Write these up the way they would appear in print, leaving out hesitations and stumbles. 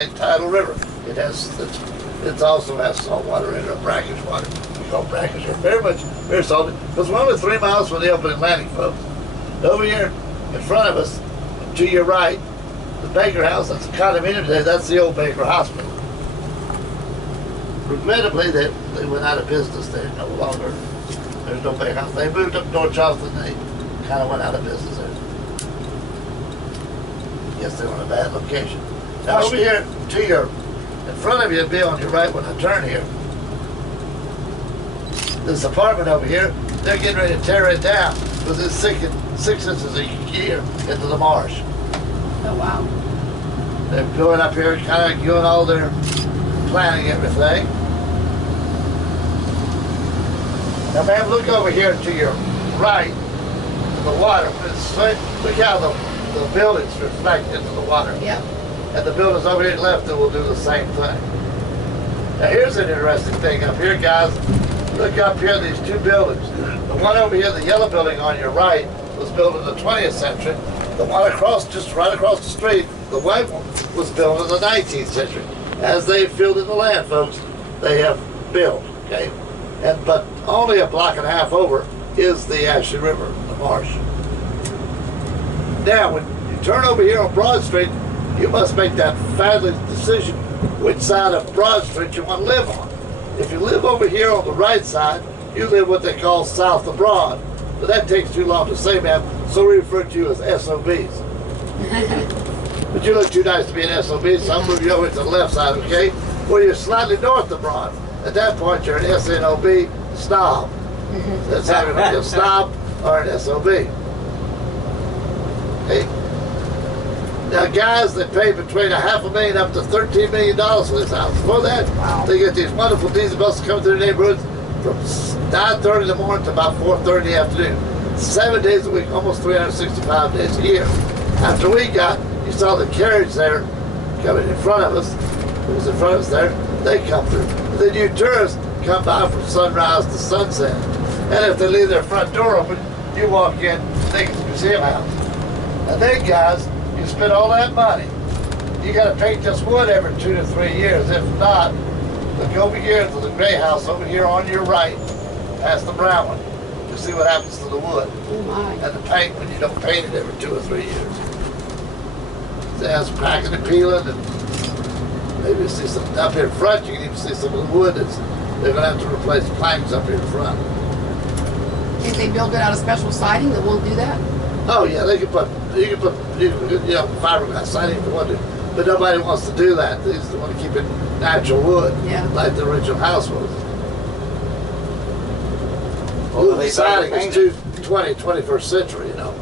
Tidal River. It also has salt water in it, or brackish water. We call brackish river. Very salty. Because we're only 3 miles from the open Atlantic, folks. Over here in front of us, to your right, the Baker House, that's a condominium today, that's the old Baker Hospital. Regrettably, they went out of business there no longer. There's no Baker House. They moved up North Charleston, they kind of went out of business there. Yes, they were in a bad location. Now over here to your, in front of you, be on your right when I turn here. This apartment over here, they're getting ready to tear it down because it's 6 inches a year into the marsh. Oh wow. They're going up here, kind of doing all their planning, everything. Now, ma'am, look over here to your right, to the water. Look how the buildings reflect into the water. Yep. And the buildings over here left that will do the same thing. Now here's an interesting thing up here, guys. Look up here, these two buildings. The one over here, the yellow building on your right, was built in the 20th century. The one across, just right across the street, the white one, was built in the 19th century. As they filled in the land, folks, they have built, okay? But only a block and a half over is the Ashley River, the marsh. Now, when you turn over here on Broad Street, you must make that fabulous decision which side of Broad Street you want to live on. If you live over here on the right side, you live what they call south of Broad. But that takes too long to say, ma'am, so we refer to you as SOBs. But you look too nice to be an SOB, so I'm moving you over to the left side, okay? Well, you're slightly north of Broad. At that point, you're an SNOB snob. That's how you're going to be a snob or an SOB. Okay? Now, guys, they pay between $500,000 up to $13 million for this house. For that, wow. They get these wonderful diesel buses coming through the neighborhoods from 9:30 in the morning to about 4:30 in the afternoon. 7 days a week, almost 365 days a year. After we got, you saw the carriage there coming in front of us. It was in front of us there. They come through. And then you tourists come by from sunrise to sunset. And if they leave their front door open, you walk in, think it's a museum house. And then, guys, you spend all that money. You got to paint this wood every 2 to 3 years. If not, look over here to the gray house over here on your right, past the brown one. You see what happens to the wood. Oh my. And the paint when you don't paint it every 2 or 3 years. It has cracking and peeling, and maybe you see some up here in front. You can even see some of the wood that's they're going to have to replace planks up here in front. If they build it out of special siding that won't do that? Oh yeah, you can put fiberglass siding if you want to, but nobody wants to do that. They just want to keep it natural wood, like the original house was. Well, the siding is 21st century, you know.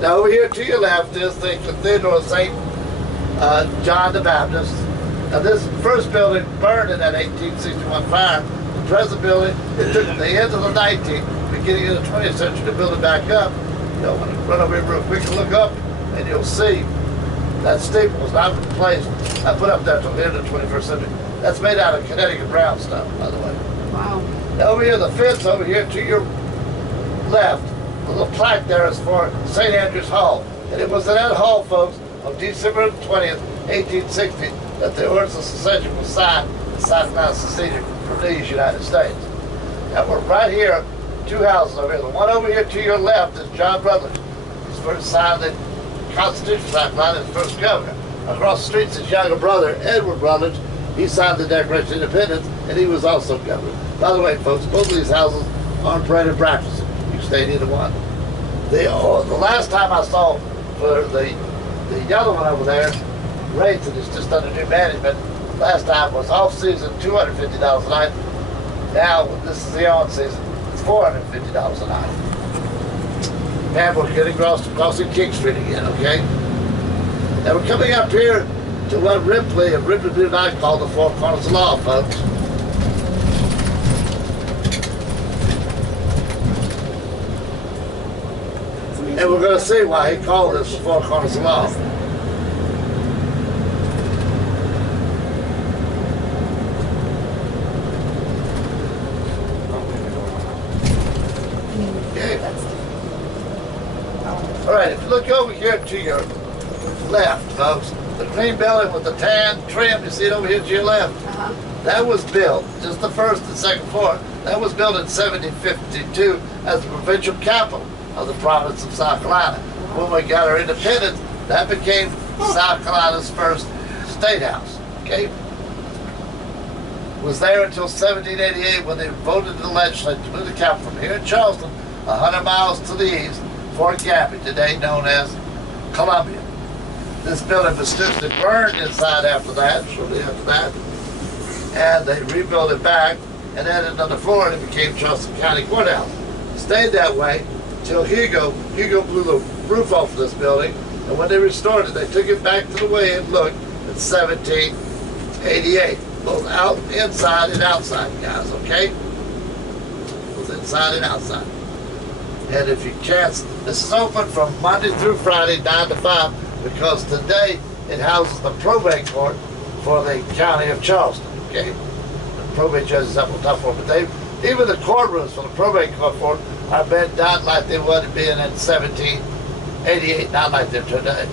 Now over here to your left is the Cathedral of St. John the Baptist. Now this first building burned in that 1861 fire. The present building, it took the end of the 19th, beginning of the 20th century to build it back up. You'll want to run over here real quick and look up, and you'll see that steeple was not replaced. I put up there till the end of the 21st century. That's made out of Connecticut brownstone, by the way. Wow. Now over here, the fence over here to your left, the little plaque there is for St. Andrew's Hall. And it was in that hall, folks, on December 20th, 1860, that the Ordinance of Secession was signed, the sign of secession from these United States. Now we're right here, 2 houses over here. The one over here to your left is John Rutledge. He's first signed the Constitution, signed by his first governor. Across the street's his younger brother, Edward Rutledge. He signed the Declaration of Independence, and he was also governor. By the way, folks, both of these houses are on Parade of Breakfast. You stay in either one. The last time I saw for the yellow one over there, rates, and it's just under new management, last time was off-season, $250 a night. Now, this is the on-season, it's $450 a night. And we're getting crossing King Street again, okay? And we're coming up here to what Ripley and I call the Four Corners of Law, folks. And we're going to see why he called this the Four Corners of Law. Okay. All right, if you look over here to your left, folks. The green building with the tan trim, you see it over here to your left? That was built, just the first and second floor, that was built in 1752 as the provincial capital of the province of South Carolina. When we got our independence, that became South Carolina's first state house, okay? Was there until 1788 when they voted in the legislature to move the capital from here in Charleston, 100 miles to the east, Fort Gabby, today known as Columbia. This building was mysteriously burned inside after that, shortly after that, and they rebuilt it back and added another floor and it became Charleston County Courthouse. It stayed that way until Hugo blew the roof off of this building, and when they restored it, they took it back to the way it looked in 1788. Both inside and outside, guys, okay? Both inside and outside. And if you chance, this is open from Monday through Friday, 9 to 5, because today it houses the probate court for the county of Charleston, okay? The probate judges have a tough one, but even the courtrooms for the probate court for are been done like they would have been in 1788, not like they're today.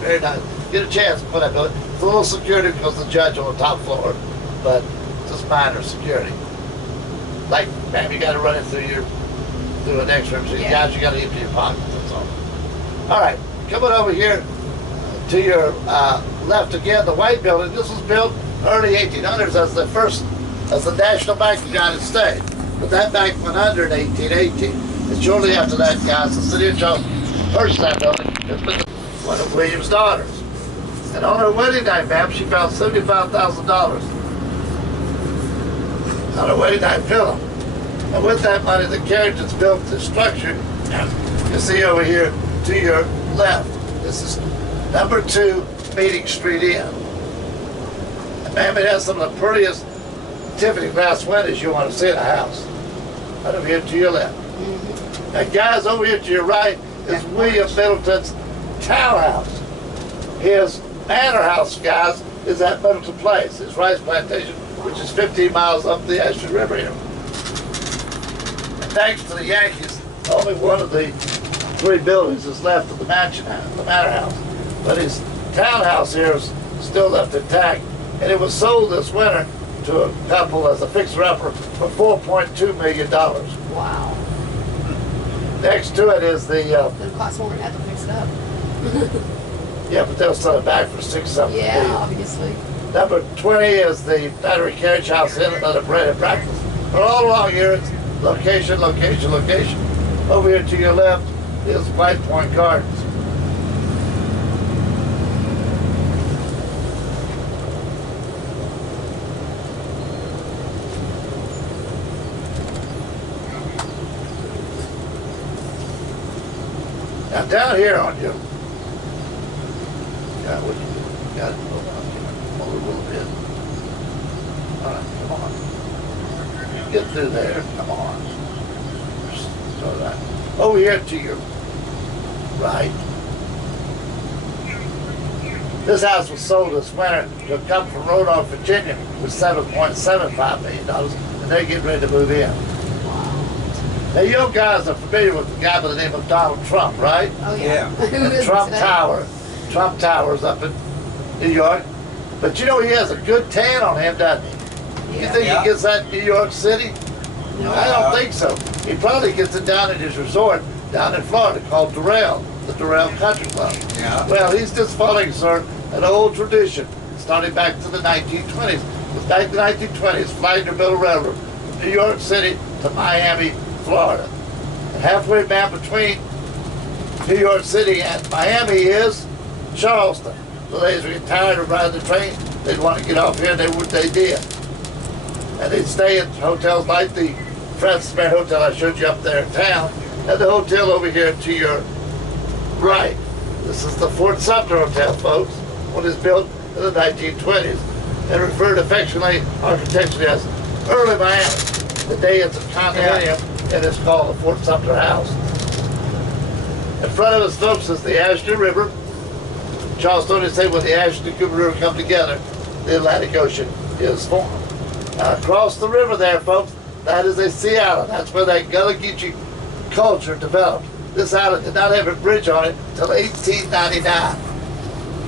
Very nice. Get a chance to put that building. It's a little security because the judge on the top floor, but just minor security. Like, man, you got to run it through an X-ray. So guys, you got to empty your pockets. That's all. All right, coming over here to your left again, the white building. This was built early 1800s as the National Bank of the United States. But that bank went under in 1818. And shortly after that, guys, the city of Charleston purchased that building. It's been one of William's daughters. And on her wedding night, ma'am, she found $75,000 on her wedding night pillow. And with that money, the Carriage has built the structure you see over here to your left. This is number 2 Meeting Street Inn. And ma'am, it has some of the prettiest Tiffany glass windows you want to see in a house. Right over here to your left. And guys, over here to your right is William Fiddleton's townhouse. His manor house, guys, is at Middleton Place, his rice plantation, which is 15 miles up the Ashton River here. And thanks to the Yankees, only one of the 3 buildings is left of the mansion house, the manor house. But his townhouse here is still left intact, and it was sold this winter to a couple as a fixer-upper for $4.2 million. Wow. Next to it is the... It'll cost more than that to fix it up. Yeah, but they'll sell it back for $6-7 million. Yeah, obviously. Number 20 is the Battery Carriage House Inn, another bread and breakfast. But all along here, it's location, location, location. Over here to your left is White Point Gardens. Now down here on you, got it, hold on a little bit. All right, come on. Get through there, come on. So that. Over here to your right. This house was sold this winter to a couple from Roanoke, Virginia, with $7.75 million, and they're getting ready to move in. Now, you guys are familiar with the guy by the name of Donald Trump, right? Oh, yeah. Trump Tower. Trump Tower's up in New York. But you know, he has a good tan on him, doesn't he? You think he gets that in New York City? No, I don't think so. He probably gets it down at his resort down in Florida called Durrell, the Durrell Country Club. Yeah. Well, he's just following, sir, an old tradition starting back to the 1920s. It was back in the 1920s, flying the Middle Railroad from New York City to Miami, Florida. And halfway down between New York City and Miami is Charleston. So they were tired of riding the train. They'd want to get off here, and they did. And they'd stay at hotels like the Francis Mary Hotel I showed you up there in town, and the hotel over here to your right. This is the Fort Sumter Hotel, folks. One is built in the 1920s and referred affectionately, architecturally as early Miami. Today it's a condominium, and it's called the Fort Sumter House. In front of us, folks, is the Ashton River. Charleston, they say when the Ashton and Cooper River come together, the Atlantic Ocean is formed. Now, across the river there, folks, that is a sea island. That's where that Gullah Geechee culture developed. This island did not have a bridge on it until 1899.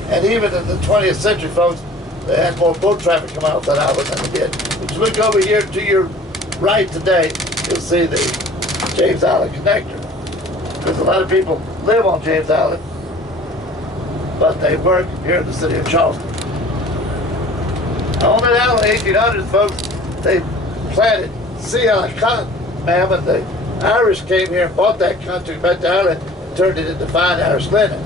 And even in the 20th century, folks, they had more boat traffic come out of that island than they did. If you look over here to your right today, you'll see the James Island connector. Because a lot of people live on James Island, but they work here in the city of Charleston. Now, on that island in the 1800s, folks, they planted sea island cotton, ma'am, and the Irish came here and bought that country back to Ireland and turned it into fine Irish linen.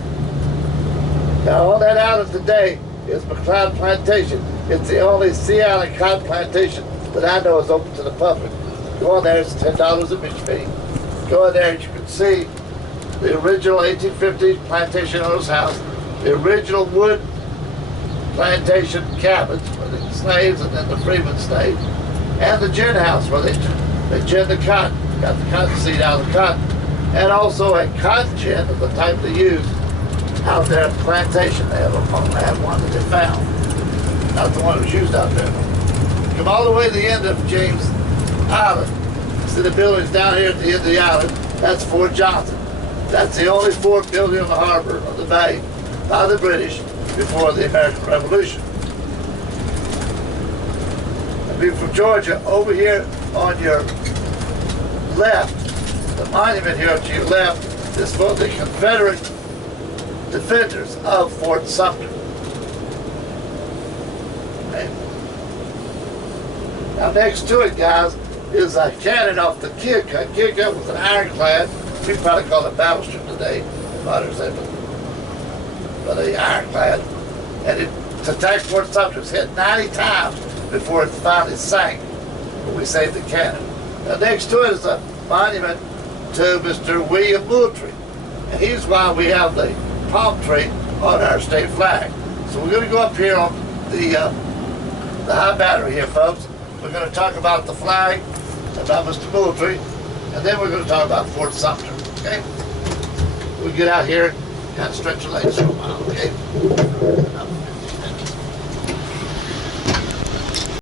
Now, on that island today is McLeod Plantation. It's the only sea island cotton plantation that I know is open to the public. Go in there, it's $10 admission fee. Go in there and you can see the original 1850s plantation owner's house, the original wood plantation cabins where the slaves and then the freemen stayed, and the gin house where they gin the cotton, got the cotton seed out of the cotton, and also a cotton gin of the type they use out there at the plantation. They have one that they found, not the one that was used out there. Come all the way to the end of James Island. See the buildings down here at the end of the island? That's Fort Johnson. That's the only fort built in the harbor of the bay by the British before the American Revolution. And we're from Georgia. Over here on your left, the monument here to your left is for the Confederate defenders of Fort Sumter. Okay. Now next to it, guys, is a cannon off the Keokuk. Keokuk was an ironclad. We probably call it battleship today, modern day, but an ironclad. And it attacked Fort Sumter. It was hit 90 times before it finally sank. But we saved the cannon. Now next to it is a monument to Mr. William Moultrie. And he's why we have the palm tree on our state flag. So we're going to go up here on the high battery here, folks. We're going to talk about the flag, about Mr. Moultrie, and then we're going to talk about Fort Sumter, okay? We get out here, kind of stretch your legs for a while, okay?